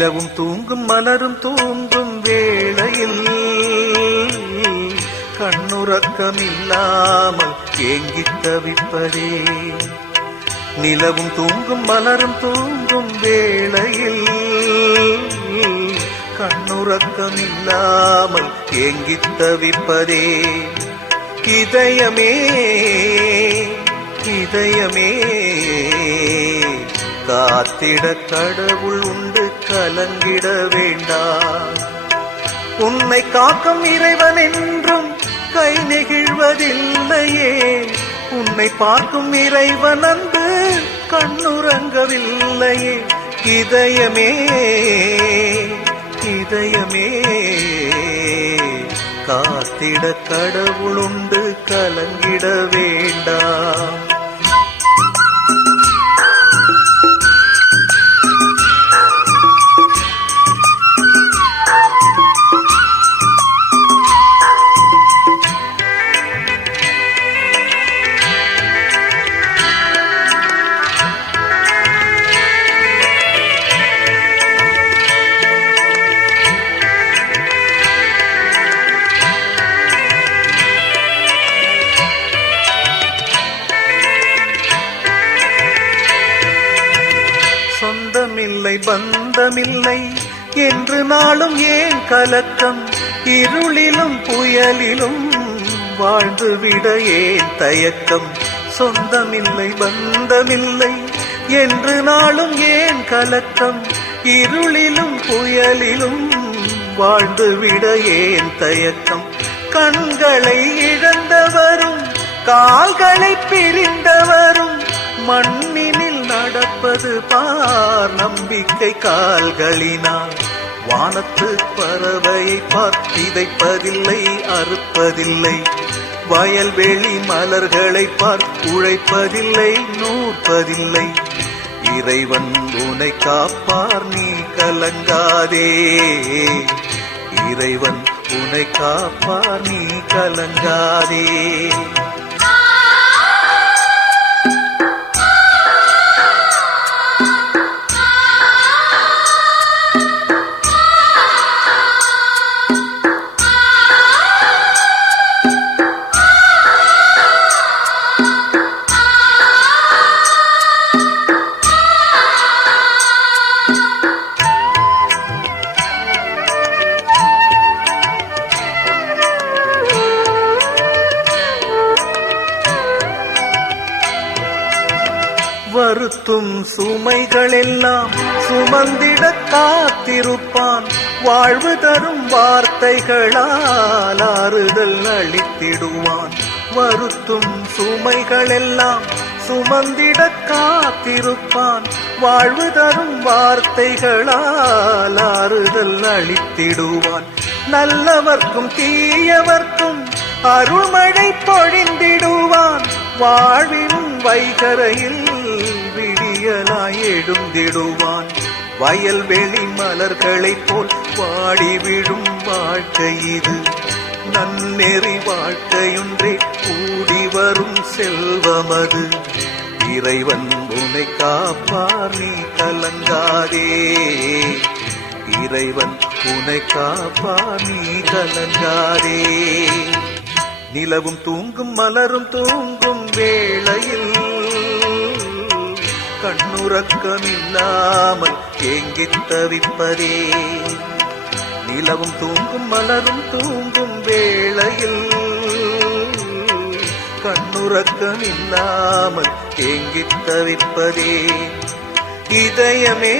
நிலவும் தூங்கும் மலரும் தூங்கும் வேளையில் கண்ணுறக்கமில்லாமல் ஏங்கித் தவிப்பதே. நிலவும் தூங்கும் மலரும் தூங்கும் வேளையில் கண்ணுறக்கமில்லாமல் ஏங்கித் தவிப்பதே. இதயமே இதயமே காத்திட கடவுள் உண்டு, கலங்கிட வேண்டாம். உன்னை காக்கும் இறைவன் என்றும் கை நெகிழ்வதில்லையே. உன்னை பார்க்கும் இறைவன் அன்பு கண்ணுறங்கவில்லையே. இதயமே இதயமே காத்திட கடவுளுண்டு, கலங்கிட வேண்டாம். சொந்தமில்லை பந்தமில்லை என்று நாளும் ஏன் கலக்கம்? இருளிலும் புயலிலும் வாழ்ந்துவிட ஏன் தயக்கம்? சொந்தமில்லை பந்தமில்லை என்று நாளும் ஏன் கலக்கம்? இருளிலும் புயலிலும் வாழ்ந்துவிட ஏன் தயக்கம்? கண்களை இழந்தவரும் கால்களை பிரிந்தவரும் மண்ணினில் நடப்பது பார் நம்பிக்கை கால்களினால். வானத்து பறவையை பார்த்திதைப்பதில்லை, அறுப்பதில்லை. வயல்வெளி மலர்களை உழைப்பதில்லை, நூற்பதில்லை. இறைவன் உன்னை காப்பார், நீ கலங்காதே. இறைவன் உன்னை காப்பார், நீ கலங்காதே. வருத்தும் சுமைகளெல்லாம் சுமந்திட காத்திருப்பான். வாழ்வு தரும் வார்த்தைகளால் ஆறுதல் அளித்திடுவான். வருத்தும் சுமைகளெல்லாம் சுமந்திட காத்திருப்பான். வாழ்வு தரும் வார்த்தைகளால் ஆறுதல் அளித்திடுவான். நல்லவர்க்கும் தீயவர்க்கும் அருள்மழை பொழிந்திடுவான். வாழ்வின் வைகரையில் விடியலாய் எழுந்திடுவான். வயல்வெளி மலர்களைப் போல் வாடி விழும் வாழ்க்கை இது. நன்னெறி வாழ்க்கையொன்றே கூடி வரும் செல்வமது. இறைவன் உன்னை காப்பார், நீ கலங்காதே. இறைவன் உன்னை காப்பார், நீ கலங்காதே. நிலவும் தூங்கும் மலரும் தூங்கும் வேளையில் கண்ணுறக்கமில்லாமல் ஏங்கித் தவிப்பதே. நிலவும் தூங்கும் மலரும் தூங்கும் வேளையில் கண்ணுறக்கமில்லாமல் ஏங்கித் தவிப்பதே. இதயமே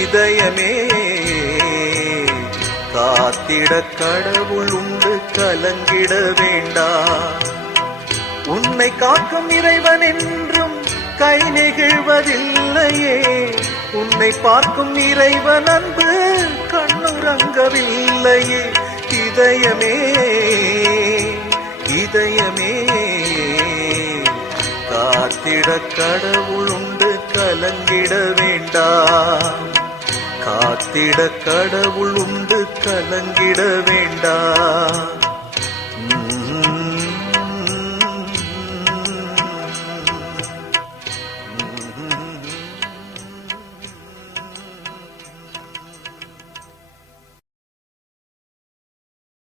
இதயமே காத்திட கடவுள் உண்டு, கலங்கிட வேண்டாம். உன்னை காக்கும் இறைவன் என்றும் கை நெகிழ்வதில்லையே. உன்னை பார்க்கும் இறைவன் அன்பு கண்ணுறங்கவில்லையே. இதயமே இதயமே காத்திட கடவுள் உண்டு, கலங்கிட வேண்டாம். காத்திட கடவுள் உண்டு, கலங்கிட வேண்டாம்.